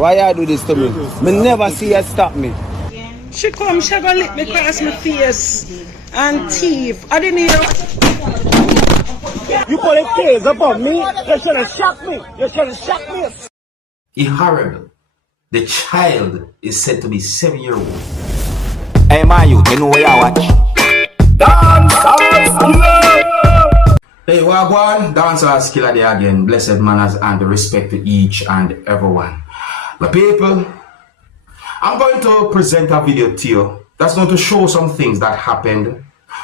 Why you do this to me? Me never see you stop me. She come, she go lick me across my face and teeth. I didn't hear. You put a case upon me, you should have shot me. You should have shot me. It's horrible. The child is said to be 7-year-old. Hey man, you know where you watch? Dancehall skilla. Hey, Wagwan, Dancehall skilla there again. Blessed manners and respect to each and everyone. The people, I'm going to present a video to you that's going to show some things that happened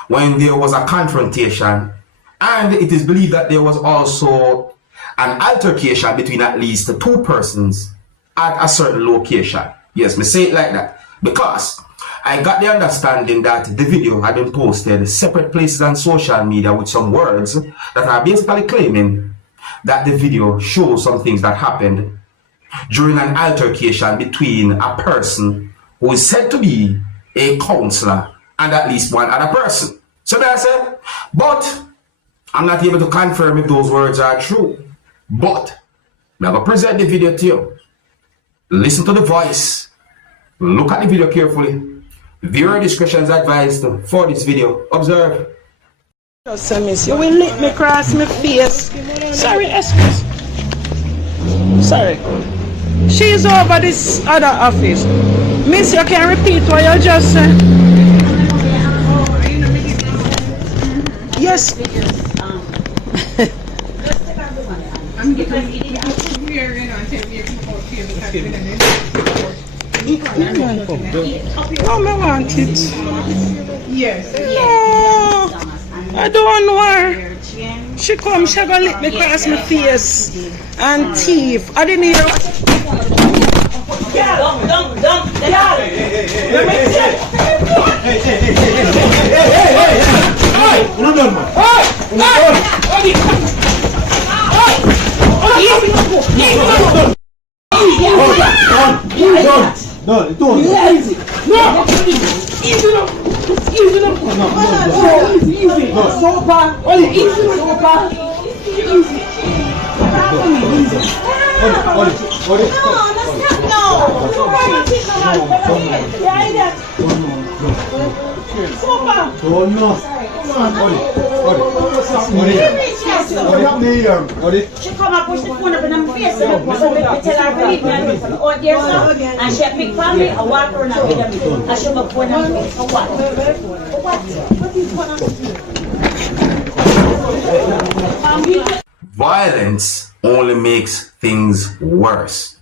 when there was a confrontation, and it is believed that there was also an altercation between at least 2 persons at a certain location. Yes, me say it like that because I got the understanding that the video had been posted separate places on social media with some words that are basically claiming that the video shows some things that happened during an altercation between a person who is said to be a counselor and at least one other person. So that's it. But I'm not able to confirm if those words are true. But I'm going to present the video to you. Listen to the voice. Look at the video carefully. Viewer discretion is advised for this video. Observe. Miss, you will lick me across my face. Sorry, excuse. Sorry. She's over this other office. Miss, you can repeat what you just said. Yes. Oh, I want it. Yes. No, I don't know her. She come, she go lick me across my face and teeth. I didn't hear. No, don't. Easy. No. Easy enough. Easy enough. No. Easy. No. Sopa. Only easy. Sopa. Easy. She come and push the phone up in my face and we tell her to leave me and out there now. And she pick for me and walk around and with me. And she my phone and face for what? Violence only makes things worse.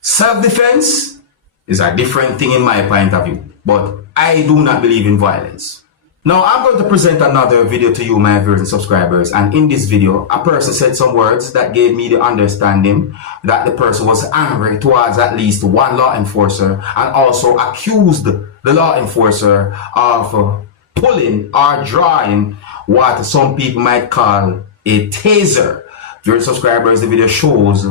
Self-defense is a different thing in my point of view, but I do not believe in violence. Now, I'm going to present another video to you, my viewers and subscribers, and in this video, a person said some words that gave me the understanding that the person was angry towards at least one law enforcer and also accused the law enforcer of pulling or drawing what some people might call a taser. Viewers and subscribers, the video shows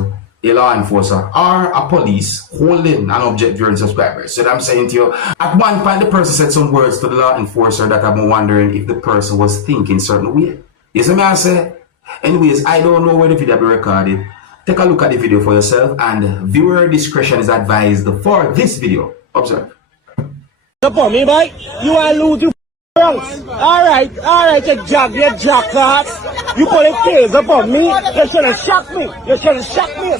a law enforcer or a police holding an object during subscribers. So I'm saying to you, at one point the person said some words to the law enforcer that I'm wondering if the person was thinking certain way. You see me I say? Anyways, I don't know where the video will be recorded. Take a look at the video for yourself and viewer discretion is advised for this video. Observe. Upon me, boy. You are lose you Alright, you jackass. You put a case upon me, you should have shot me. You should have shot me.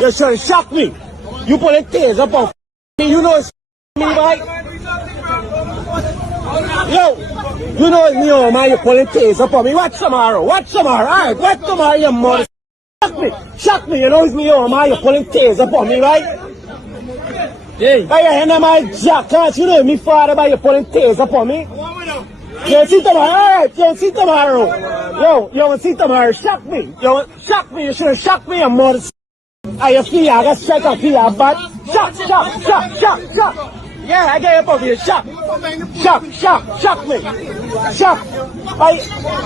You should have shot me. You put a case upon me, you know it's me, boy. Yo, you know it's me, oh man, you put a case upon me. Watch tomorrow, alright, watch tomorrow, you mother. Shot me, you know it's me, oh man, you put a case upon me, right? Hey, by your hand of my jackass, you know me father by you putting tails upon me. You see tomorrow, alright, you see tomorrow. Yo, you see tomorrow, shock me. You should have shocked me, you mother. I feel I got straight up here, but shock. Yeah, I get up over here, shock me. Shock.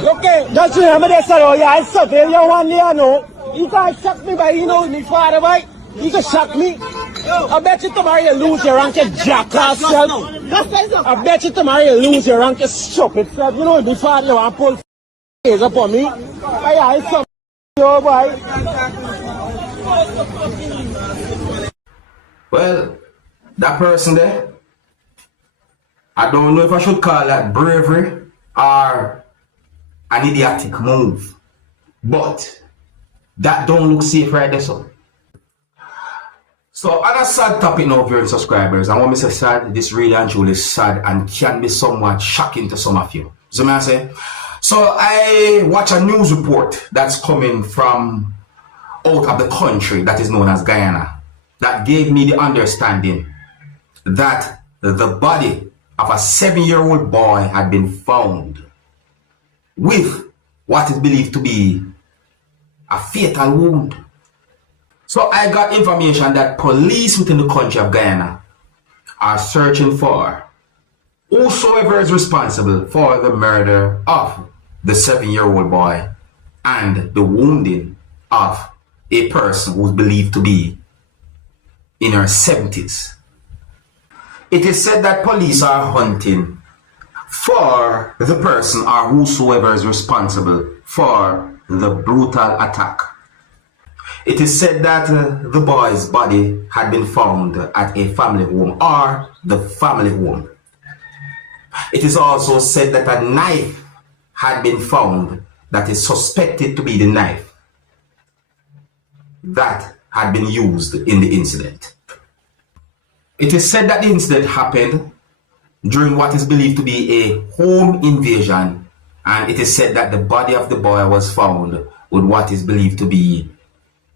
Okay, just remember this, oh yeah, I suffer, you want me, I know. You can't shock me by, you know, me father, by. You can shock me. I bet you tomorrow you lose your rank, you jackass self. I bet you tomorrow you lose your rank, you stupid self. You know, before you want to pull f***ing upon me. I saw you, boy. Well, that person there, I don't know if I should call that bravery or an idiotic move, but that don't look safe right there, So on a sad topic now, viewing subscribers, and when I say sad, this really and truly sad and can be somewhat shocking to some of you. So I say, so I watch a news report that's coming from out of the country that is known as Guyana, that gave me the understanding that the body of a 7-year-old boy had been found with what is believed to be a fatal wound. So I got information that police within the country of Guyana are searching for whosoever is responsible for the murder of the 7-year-old boy and the wounding of a person who's believed to be in her 70s. It is said that police are hunting for the person or whosoever is responsible for the brutal attack. It is said that the boy's body had been found at a family home or the family home. It is also said that a knife had been found that is suspected to be the knife that had been used in the incident. It is said that the incident happened during what is believed to be a home invasion, and it is said that the body of the boy was found with what is believed to be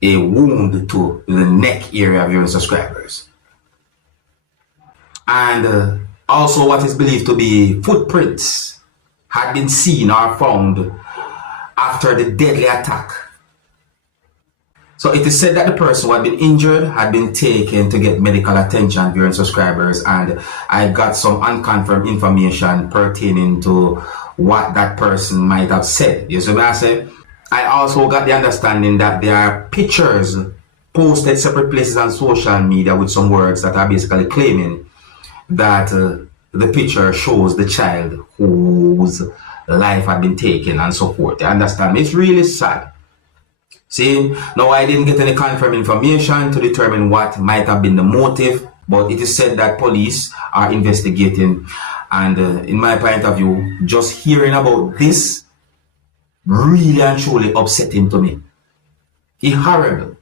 a wound to the neck area of your subscribers. And also what is believed to be footprints had been seen or found after the deadly attack. So it is said that the person who had been injured had been taken to get medical attention, viewing subscribers, and I got some unconfirmed information pertaining to what that person might have said. You see what I say? I also got the understanding that there are pictures posted separate places on social media with some words that are basically claiming that the picture shows the child whose life had been taken and so forth. You understand? It's really sad. See, now I didn't get any confirmed information to determine what might have been the motive, but it is said that police are investigating, and in my point of view, just hearing about this really and truly upsetting to me. It's horrible.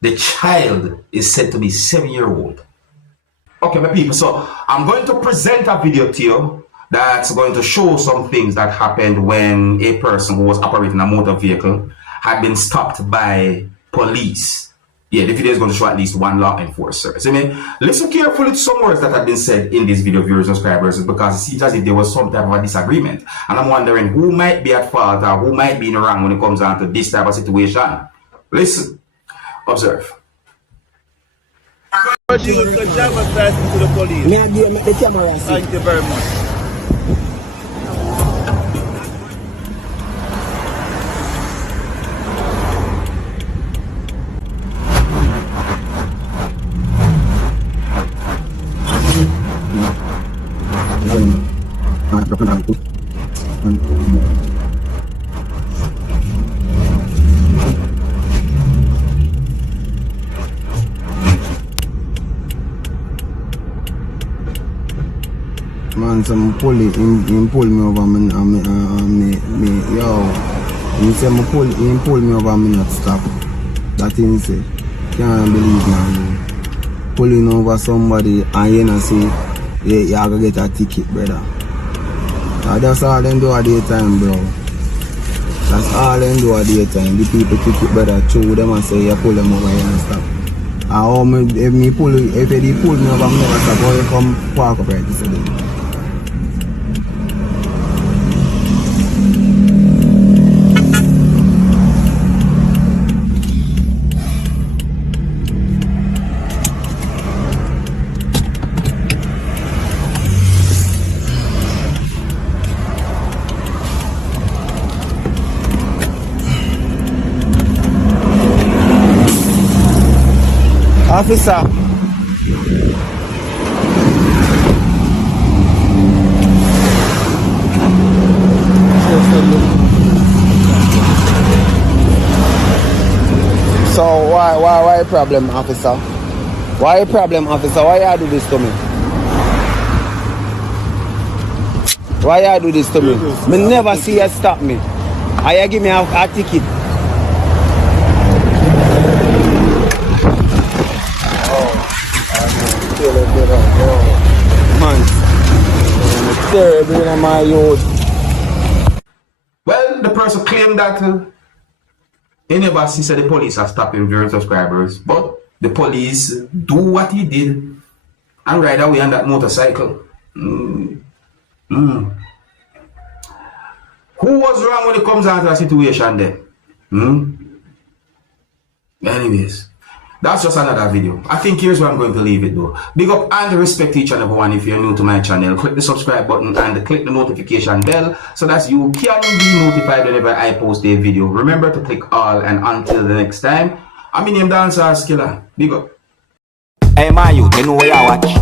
The child is said to be 7-year-old. Okay, my people, so I'm going to present a video to you that's going to show some things that happened when a person who was operating a motor vehicle had been stopped by police. Yeah, the video is going to show at least one law enforcer. So, I mean, listen carefully to some words that have been said in this video, viewers and subscribers, because it seems as if there was some type of a disagreement. And I'm wondering who might be at fault or who might be in the wrong when it comes down to this type of situation. Listen, observe. Give us a driver's license to the police. May I give the camera? Thank you very much. Man, some pull me over me, yo. He said he pull me over me not stop. That thing say, can't believe man. Pulling over somebody and you know say, yeah, you gotta get a ticket, brother. That's all them do at daytime, bro. That's all them do at daytime. The people ticket, brother, through them and say, you pull them over here and stop. And if they pull me over, me never stop. How you come park up right this day? Officer. So why problem, officer? Why problem, officer? Why you do this to me? Why you do this to me? Me never see you stop me. I give me a ticket. Man, I'm terrible in my youth. Well, the person claimed that he never see the police are stopping viewing subscribers, but the police do what he did and ride away on that motorcycle. Who was wrong when it comes down to a situation there? Anyways, that's just another video. I think here's where I'm going to leave it though. Big up and respect each and everyone. If you're new to my channel, click the subscribe button and click the notification bell so that you can be notified whenever I post a video. Remember to click all, and until the next time, I'm in name Dancehall Skilla. Big up. Hey, my youth, you know where you watch.